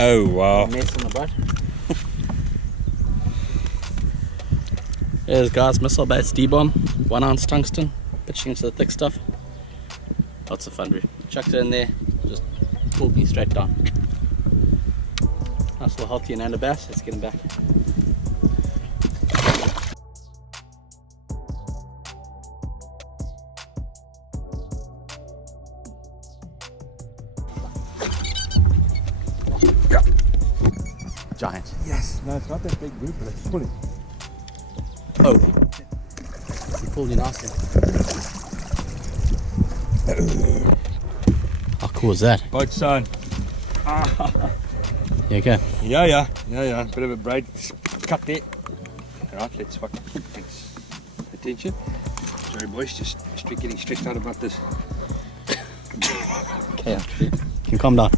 Oh wow. Mess on the butt. There's guys, Missile Baits D-bomb, 1 ounce tungsten, pitching into the thick stuff. Lots of fun, bro. Chucked it in there, just pulled me straight down. Nice little healthy and a bass. Let's get him back. Giant. Yes. No, it's not that big group, but it's pulling. Oh. He pulled you nicely. How cool is that? Boat son. You okay? Yeah. Bit of a braid cut there. Alright, let's attention. Sorry boys, just getting stressed out about this. Okay, actually. Can you calm down?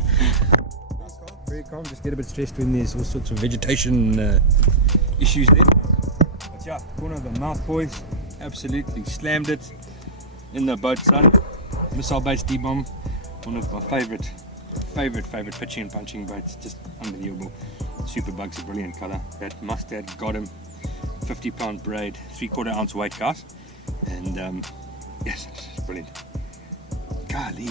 Very calm, just get a bit stressed when there's all sorts of vegetation issues there. But yeah, corner of the mouth boys, absolutely slammed it in the boat son. Missile Baits D-bomb, one of my favorite pitching and punching boats, just unbelievable. Super Bug's a brilliant colour. That mustard got him, 50-pound braid, 3/4 ounce weight guys, and yes, it's brilliant. Golly,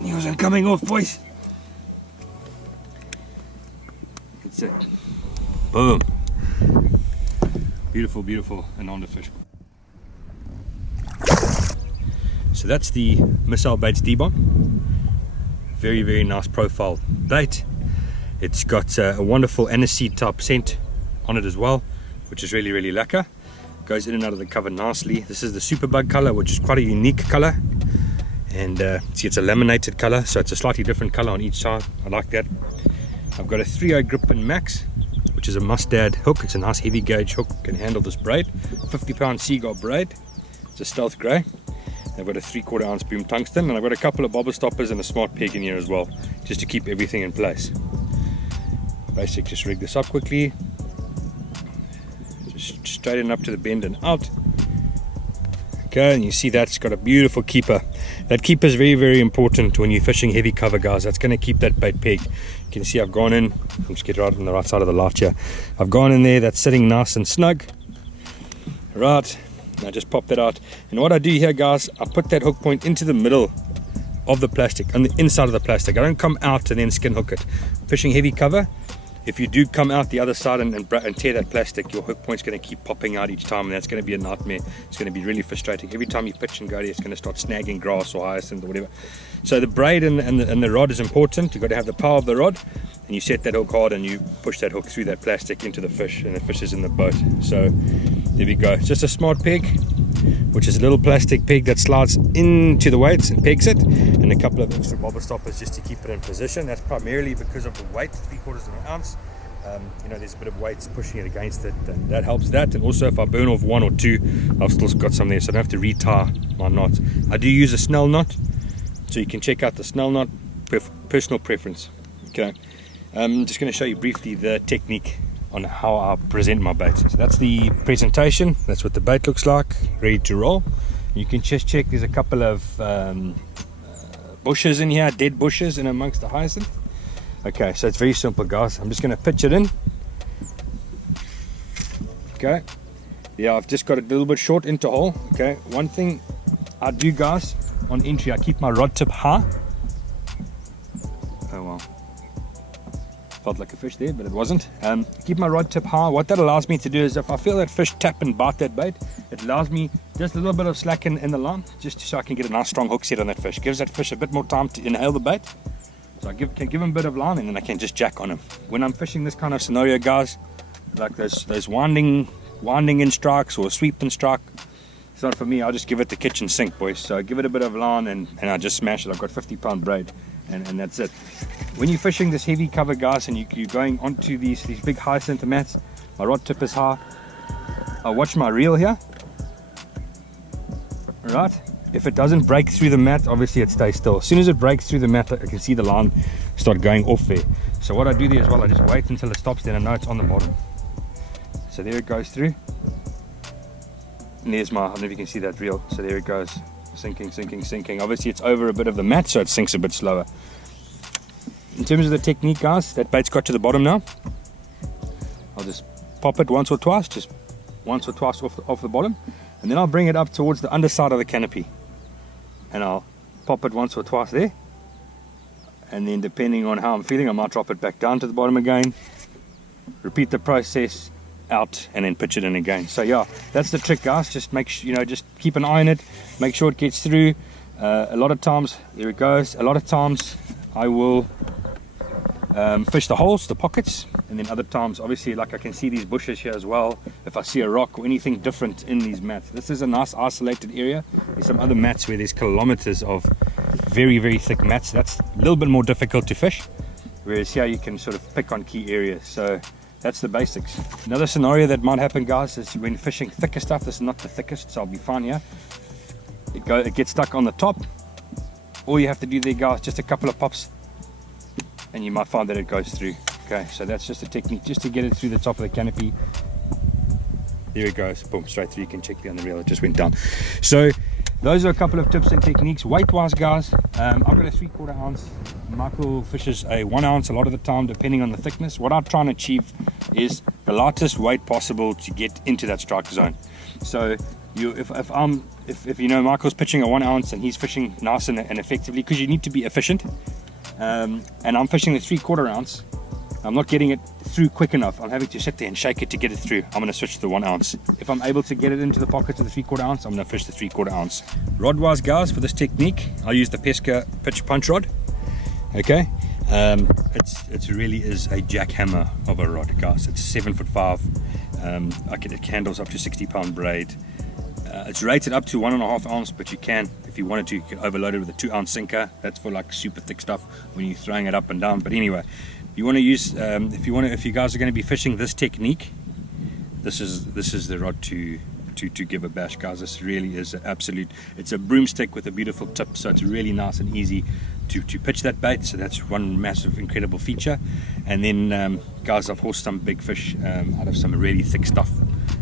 he wasn't coming off, boys. That's it. Boom. Beautiful Ananda fish. So that's the Missile Baits D-bomb. Very nice profile bait. It's got a wonderful aniseed type scent on it as well, which is really lacquer. Goes in and out of the cover nicely. This is the Super Bug color, which is quite a unique color, and see, it's a laminated color, so it's a slightly different color on each side. I like that. I've got a 3/0 Gripen Max, which is a mustard hook. It's a nice heavy gauge hook, can handle this braid. 50-pound Seagull braid. It's a stealth gray. I've got a 3/4 ounce boom tungsten, and I've got a couple of bobber stoppers and a smart peg in here as well, just to keep everything in place. Basic, just rig this up quickly, just straighten up to the bend and out. Okay, and you see that's got a beautiful keeper. That keeper is very important when you're fishing heavy cover, guys. That's going to keep that bait peg. You can see I've gone in, I'll just get right on the right side of the light here. I've gone in there, that's sitting nice and snug. Right, I just pop that out, and what I do here, guys, I put that hook point into the middle of the plastic, on the inside of the plastic. I don't come out and then skin hook it. Fishing heavy cover, if you do come out the other side and tear that plastic, your hook point's going to keep popping out each time, and that's going to be a nightmare. It's going to be really frustrating. Every time you pitch and go there, it's going to start snagging grass or hyacinth or whatever. So the braid and the rod is important. You've got to have the power of the rod, and you set that hook hard and you push that hook through that plastic into the fish, and the fish is in the boat. So there we go. It's just a smart peg, which is a little plastic peg that slides into the weights and pegs it, and a couple of extra bobber stoppers just to keep it in position. That's primarily because of the weight, 3/4 ounce. You know, there's a bit of weights pushing it against it, and that helps that. And also, if I burn off 1 or 2, I've still got some there, so I don't have to retie my knot. I do use a Snell knot, so you can check out the Snell knot, personal preference. Okay, I'm just going to show you briefly the technique on how I present my bait. So that's the presentation. That's what the bait looks like, ready to roll. You can just check there's a couple of bushes in here, dead bushes in amongst the hyacinth. Okay, so it's very simple, guys. I'm just going to pitch it in. Okay, yeah, I've just got it a little bit short into hole. Okay, one thing I do, guys, on entry, I keep my rod tip high. Oh well, felt like a fish there, but it wasn't. Keep my rod tip high. What that allows me to do is, if I feel that fish tap and bite that bait, it allows me just a little bit of slack in the line, just so I can get a nice strong hook set on that fish. Gives that fish a bit more time to inhale the bait. So I can give him a bit of line, and then I can just jack on him. When I'm fishing this kind of scenario, guys, like those winding in strikes or sweep and strike, it's not for me. I'll just give it the kitchen sink, boys. So I give it a bit of line, and I just smash it. I've got 50-pound braid, and that's it. When you're fishing this heavy cover, guys, and you're going onto these big hyacinth mats, my rod tip is high. I watch my reel here. All right. If it doesn't break through the mat, obviously it stays still. As soon as it breaks through the mat, I can see the line start going off there. So what I do there as well, I just wait until it stops, then I know it's on the bottom. So there it goes through. And there's my, I don't know if you can see that reel. So there it goes, sinking, sinking, sinking. Obviously it's over a bit of the mat, so it sinks a bit slower. In terms of the technique, guys, that bait's got to the bottom now. I'll just pop it once or twice, just once or twice off the bottom, and then I'll bring it up towards the underside of the canopy, and I'll pop it once or twice there, and then depending on how I'm feeling, I might drop it back down to the bottom again, repeat the process out, and then pitch it in again. So yeah, that's the trick, guys. Just make sure, you know, just keep an eye on it, make sure it gets through. A lot of times, there it goes, a lot of times I will fish the holes, the pockets, and then other times, obviously, like I can see these bushes here as well. If I see a rock or anything different in these mats, this is a nice isolated area. There's some other mats where there's kilometers of very, very thick mats. That's a little bit more difficult to fish, whereas here you can sort of pick on key areas. So that's the basics. Another scenario that might happen, guys, is when fishing thicker stuff. This is not the thickest, so I'll be fine here. It gets stuck on the top. All you have to do there, guys, just a couple of pops, and you might find that it goes through. Okay, so that's just a technique, just to get it through the top of the canopy. There it goes, boom, straight through. You can check on the reel, it just went down. So those are a couple of tips and techniques. Weight wise, guys, I've got a 3/4 ounce. Michael fishes a 1 ounce a lot of the time, depending on the thickness. What I'm trying to achieve is the lightest weight possible to get into that strike zone. So if you know Michael's pitching a 1 ounce and he's fishing nice and effectively, because you need to be efficient, and I'm fishing the 3/4 ounce, I'm not getting it through quick enough. I'm having to sit there and shake it to get it through. I'm going to switch to the 1 ounce. If I'm able to get it into the pockets of the 3/4 ounce, I'm going to fish the 3/4 ounce. Rod wise, guys, for this technique, I'll use the Pesca pitch punch rod. Okay, it really is a jackhammer of a rod, guys. It's 7'5". It handles up to 60-pound braid. It's rated up to 1.5 ounce, but you can, if you wanted to, you can overload it with a 2 ounce sinker. That's for like super thick stuff when you're throwing it up and down. But anyway, you want to use, if you guys are going to be fishing this technique, this is the rod to give a bash, guys. This really is an absolute, it's a broomstick with a beautiful tip, so it's really nice and easy to pitch that bait. So that's one massive incredible feature. And then guys, I've horsed some big fish out of some really thick stuff.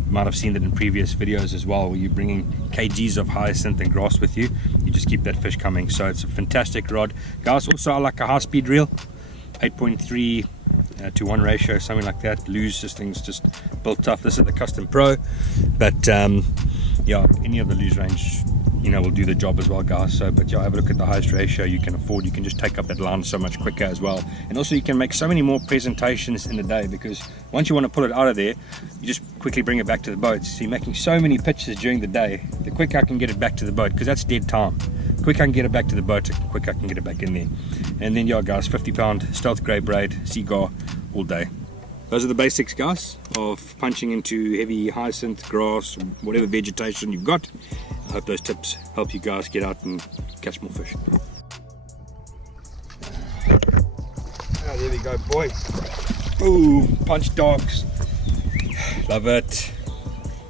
You might have seen that in previous videos as well, where you're bringing kgs of hyacinth and grass with you. You just keep that fish coming. So it's a fantastic rod, guys. Also, I like a high speed reel, 8.3 to 1 ratio, something like that. Lose, this thing's just built tough. This is the Custom Pro, but yeah, any of the lose range, you know, will do the job as well, guys. So, but yeah, have a look at the highest ratio you can afford. You can just take up that line so much quicker as well, and also you can make so many more presentations in a day, because once you want to pull it out of there, you just quickly bring it back to the boat. So you're making so many pitches during the day, the quicker I can get it back to the boat, because that's dead time. The quicker I can get it back to the boat, the quicker I can get it back in there. And then yeah, guys, 50-pound stealth grey braid, seaguar all day. Those are the basics, guys, of punching into heavy hyacinth, grass, whatever vegetation you've got. I hope those tips help you guys get out and catch more fish. Oh, there we go, boys. Ooh, punch dogs. Love it.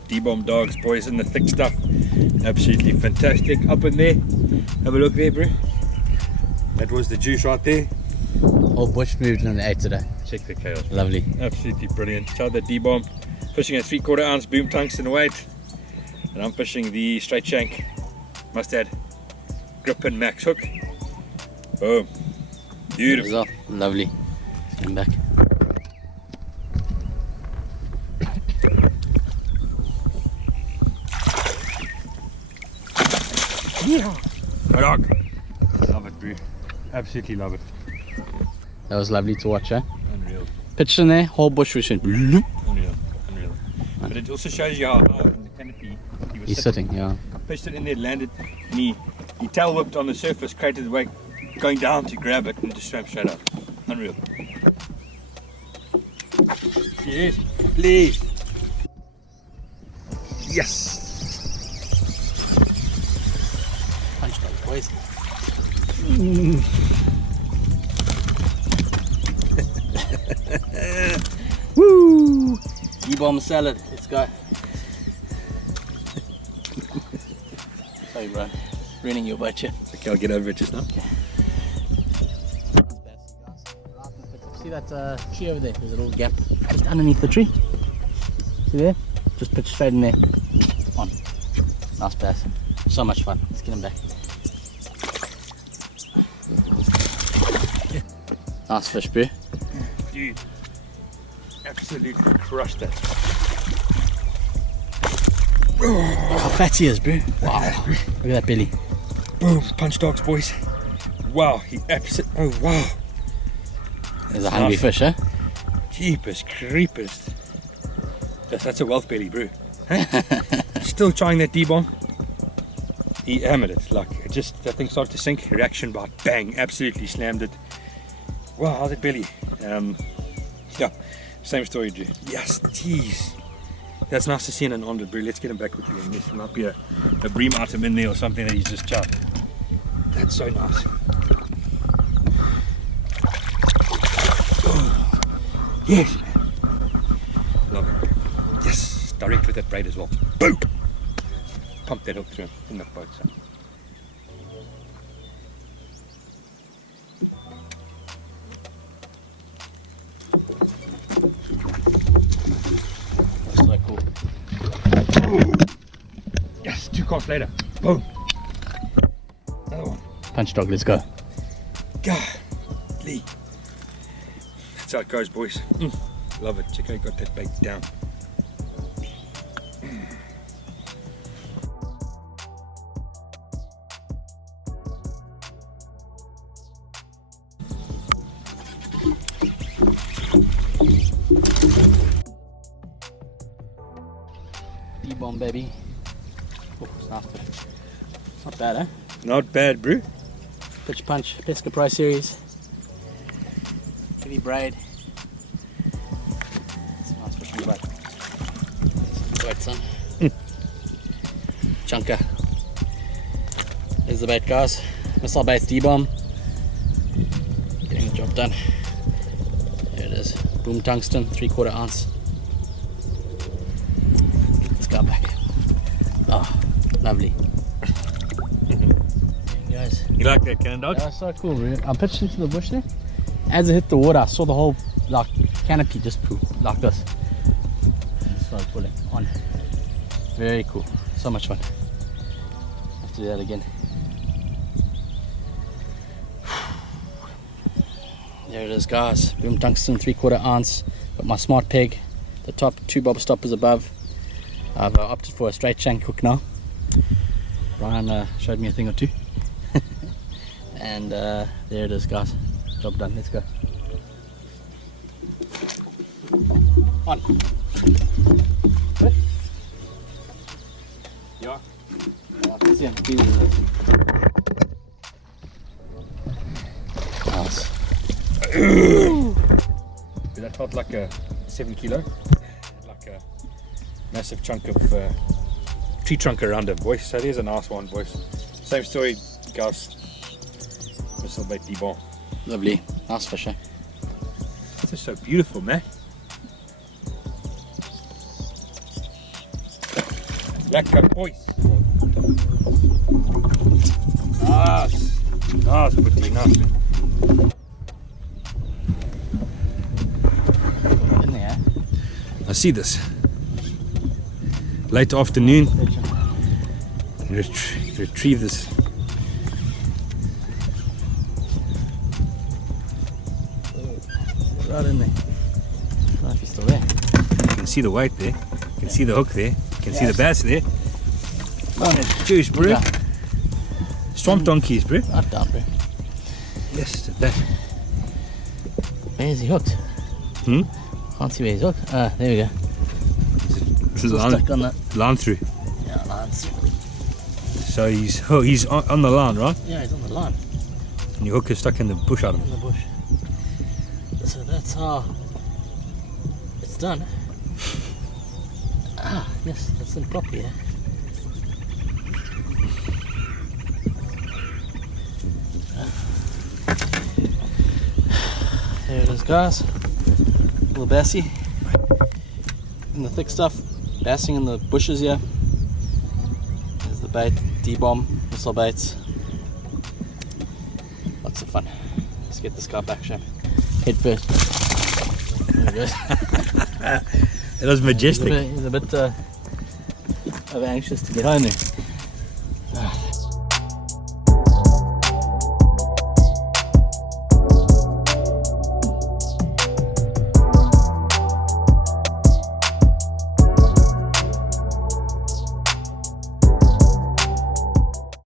D-bomb dogs, boys, in the thick stuff. Absolutely fantastic. Up in there. Have a look there, bro. That was the juice right there. Whole bush moved on the 8 today. Check the chaos. Lovely. Absolutely brilliant. Tried the D-bomb. Fishing a 3/4 ounce boom tungsten weight. And I'm fishing the straight shank Mustad grip and max hook. Boom. Beautiful. Lovely. Let's come back. Yeah. Good dog. Love it, bro. Absolutely love it. That was lovely to watch, eh? Unreal. Pitched in there, whole bush was in. Unreal. Unreal. But it also shows you how high in the canopy he was He's sitting, yeah. Pitched it in there, landed, and he tail whipped on the surface, created the wake, going down to grab it, and just swam straight up. Unreal. Yes, please. Yes. Punch dog, boys. Woo! D-bomb salad, let's go. Sorry, bro. Ruining your budget. Okay, I'll get over it just now. Okay. See that tree over there? There's a little gap just underneath the tree. See there? Just pitch straight in there. On. Nice bass. So much fun. Let's get him back. Nice fish, bro. Dude, absolutely crushed that. Look how fat he is, bro. Wow. Look at that belly. Boom, punch dogs, boys. Wow, he absolutely, oh wow. There's a hungry fish, eh? Jeepers creepers. That's a wealth belly, bro. Huh? Still trying that D-bomb. He hammered it, like, it just, that thing started to sink, reaction bar, bang, absolutely slammed it. Wow, how's that belly? Yeah, same story, Drew. Yes, jeez. That's nice to see in an onder, bro. Let's get him back with you. And there might be a bream item in there or something that he's just chopped. That's so nice. Oh, yes, man. Love it. Yes, direct with that braid as well. Boom! Pump that hook through him in the boat. So. That's so cool. Yes, 2 casts later. Boom! Another one. Punch dog, let's go. Golly. That's how it goes, boys. Love it. Check how you got that bait down. D-bomb, baby. Oh, it's nice fish. Not bad, eh? Not bad, bro. Pitch punch, Pesca Pro Series. Heavy braid. It's a nice fish on the bait. Great, son. Chunker. There's the bait, guys. Missile baits, D-bomb. Getting the job done. There it is. Boom tungsten, 3/4 ounce. Get this guy back. Oh, lovely. Guys. You like that cannon dog? That's so cool, really. I pitched into the bush there. As it hit the water, I saw the whole like canopy just poop like this. And started pulling on. Very cool. So much fun. Have to do that again. There it is, guys. Boom tungsten, 3/4 ounce. Got my smart peg. The top 2 bob stoppers above. I've opted for a straight shank hook now. Brian showed me a thing or two. And there it is, guys. Job done. Let's go. On. Good. Yeah. I can see him. Nice. That felt like a 7 kilo. Like a massive chunk of tree trunk around it, boys. So there's a nice one, boys. Same story, guys. Missile bait D-bomb. Lovely. Nice fish, eh? This is so beautiful, man. Lekker, boys. Nice. Nice, buddy. Nice. In there, eh? I see this. Late afternoon. Retrieve this. Right in there. I don't know if he's still there. You can see the weight there. You can see the hook there. You can see the bass there. Oh, Juice, bro. yeah. Swamp donkeys, bro. Right down, bro. Yes, that. Where is he hooked? Can't see where he's hooked. Ah, there we go. This is Still stuck on that. line through. Yeah, line's. So he's on the line, right? Yeah, he's on the line. And your hook is stuck in the bush out of In him. the bush. So that's how it's done. Ah, yes, that's in properly, eh? There it is, guys. Little bassie in the thick stuff, bassing in the bushes here. There's the bait, D-bomb, missile baits. Lots of fun. Let's get this guy back, Sham. Head first. There it goes. It was majestic. He's a bit over anxious to get home there.